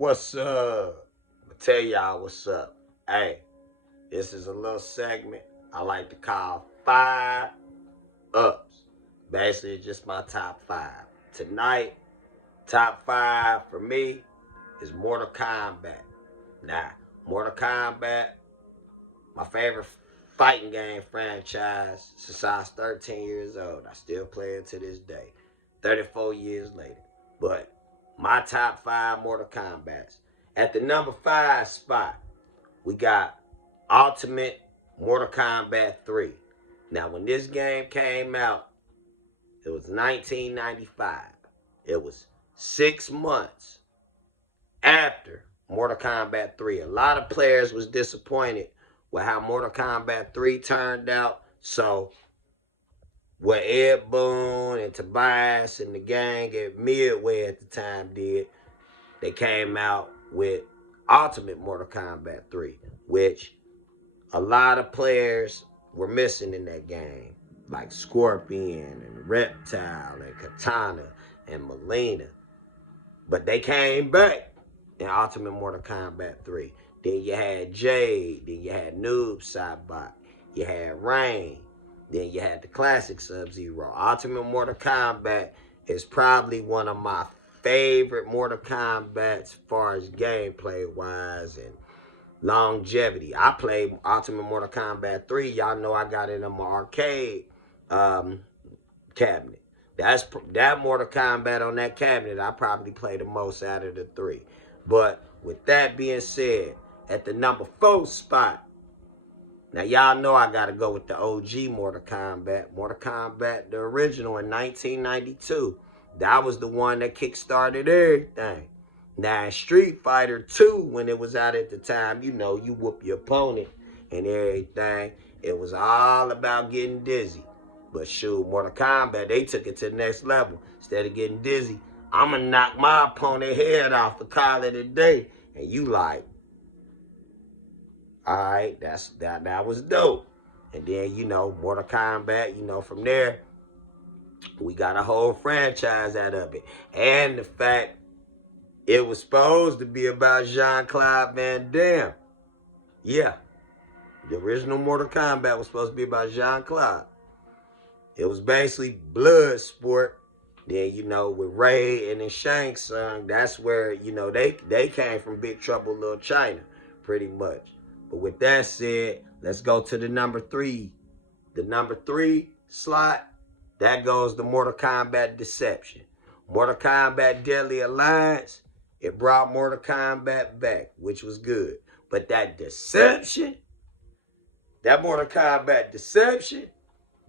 What's up? I'll tell y'all what's up. Hey, this is a little segment I like to call Five Ups. Basically, it's just my top five. Tonight, top five for me is Mortal Kombat. Now, Mortal Kombat, my favorite fighting game franchise since I was 13 years old. I still play it to this day, 34 years later. But my top five Mortal Kombats. At the number five spot, we got Ultimate Mortal Kombat 3. Now, when this game came out, it was 1995. It was 6 months after Mortal Kombat 3. A lot of players was disappointed with how Mortal Kombat 3 turned out. So, what Ed Boon and Tobias and the gang at Midway at the time did, they came out with Ultimate Mortal Kombat 3, which a lot of players were missing in that game, like Scorpion and Reptile and Katana and Melina. But they came back in Ultimate Mortal Kombat 3. Then you had Jade, then you had Noob Saibot, you had Rain, then you had the classic Sub-Zero. Ultimate Mortal Kombat is probably one of my favorite Mortal Kombats as far as gameplay wise and longevity. I played Ultimate Mortal Kombat 3. Y'all know I got it in my arcade cabinet. That Mortal Kombat on that cabinet I probably played the most out of the three. But with that being said, at the number 4 spot, now y'all know I gotta go with the OG Mortal Kombat. Mortal Kombat, the original in 1992. That was the one that kickstarted everything. Now, Street Fighter 2, when it was out at the time, you know, you whoop your opponent and everything. It was all about getting dizzy. But shoot, Mortal Kombat, they took it to the next level. Instead of getting dizzy, I'm going to knock my opponent head off to call it a day. And you like, all right, that was dope. And then, you know, Mortal Kombat, you know, from there, we got a whole franchise out of it. And the fact it was supposed to be about Jean-Claude Van Damme. Yeah, the original Mortal Kombat was supposed to be about Jean-Claude. It was basically blood sport. Then, you know, with Ray and then Shang Tsung, that's where, you know, they came from Big Trouble Little China, pretty much. But with that said, let's go to the number 3. The number 3 slot, that goes to Mortal Kombat Deception. Mortal Kombat Deadly Alliance, it brought Mortal Kombat back, which was good. But that Deception, that Mortal Kombat Deception,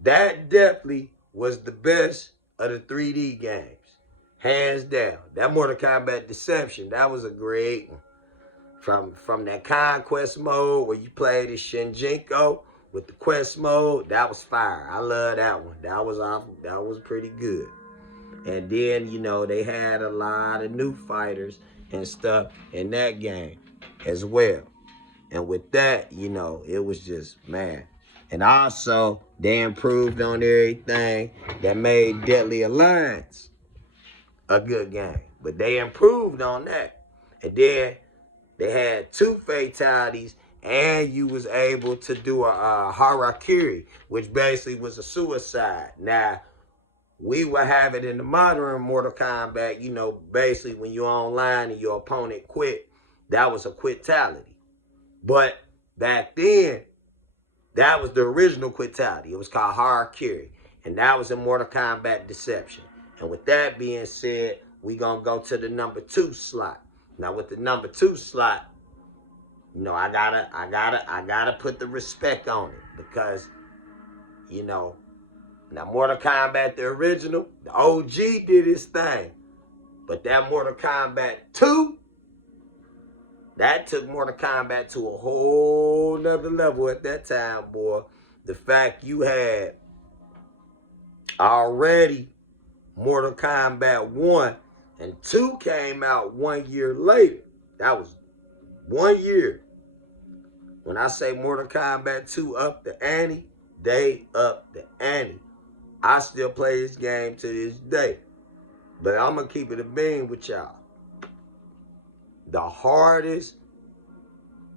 that definitely was the best of the 3D games. Hands down. That Mortal Kombat Deception, that was a great one. From that conquest mode where you played as Shinjinko with the quest mode, that was fire. I love that one. That was pretty good. And then, you know, they had a lot of new fighters and stuff in that game as well. And with that, you know, it was just, man. And also, they improved on everything that made Deadly Alliance a good game. But they improved on that. And then they had 2 fatalities, and you was able to do a harakiri, which basically was a suicide. Now, we would have it in the modern Mortal Kombat, you know, basically when you're online and your opponent quit, that was a quitality. But back then, that was the original quitality. It was called harakiri, and that was in Mortal Kombat Deception. And with that being said, we gonna go to the number 2 slot. Now with the number 2 slot, you know, I gotta put the respect on it because, you know, now Mortal Kombat the original, the OG did his thing, but that Mortal Kombat 2, that took Mortal Kombat to a whole nother level at that time, boy. The fact you had already Mortal Kombat 1 and 2 came out 1 year later. That was 1 year. When I say Mortal Kombat 2 up the ante, they up the ante. I still play this game to this day. But I'm going to keep it a bean with y'all. The hardest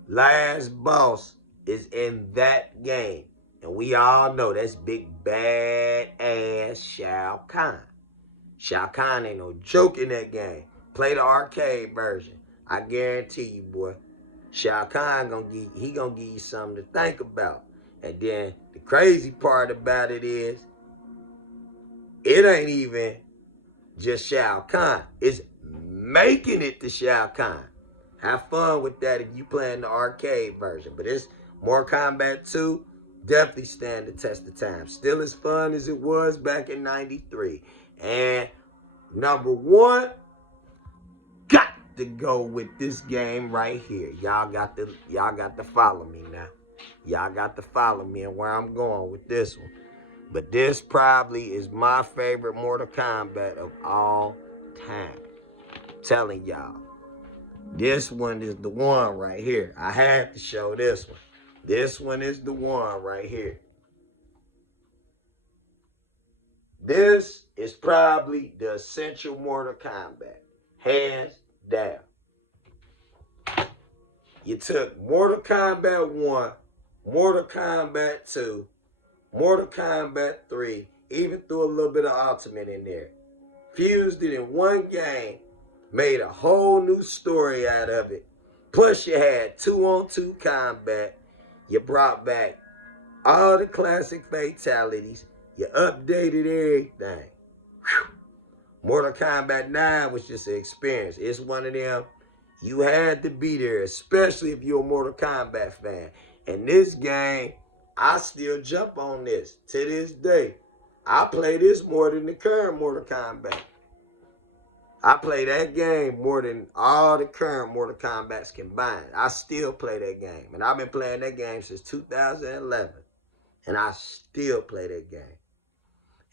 last boss is in that game. And we all know that's big bad ass Shao Kahn. Shao Kahn ain't no joke in that game. Play the arcade version. I guarantee you, boy. Shao Kahn gonna give you something to think about. And then the crazy part about it is, it ain't even just Shao Kahn. It's making it to Shao Kahn. Have fun with that if you playing the arcade version. But it's Mortal Kombat 2, definitely stand the test of time. Still as fun as it was back in 93. And number one, got to go with this game right here. Y'all got to follow me now. Y'all got to follow me and where I'm going with this one. But this probably is my favorite Mortal Kombat of all time. I'm telling y'all. This one is the one right here. I had to show this one. This one is the one right here. This is probably the essential Mortal Kombat. Hands down. You took Mortal Kombat 1, Mortal Kombat 2, Mortal Kombat 3, even threw a little bit of Ultimate in there. Fused it in one game, made a whole new story out of it. Plus you had 2-on-2 combat. You brought back all the classic fatalities. You updated everything. Whew. Mortal Kombat 9 was just an experience. It's one of them, you had to be there, especially if you're a Mortal Kombat fan. And this game, I still jump on this to this day. I play this more than the current Mortal Kombat. I play that game more than all the current Mortal Kombats combined. I still play that game. And I've been playing that game since 2011. And I still play that game.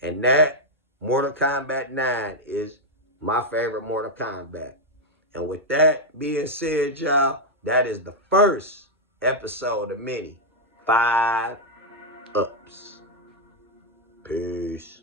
And that Mortal Kombat 9 is my favorite Mortal Kombat. And with that being said, y'all, that is the first episode of many 5 Ups. Peace.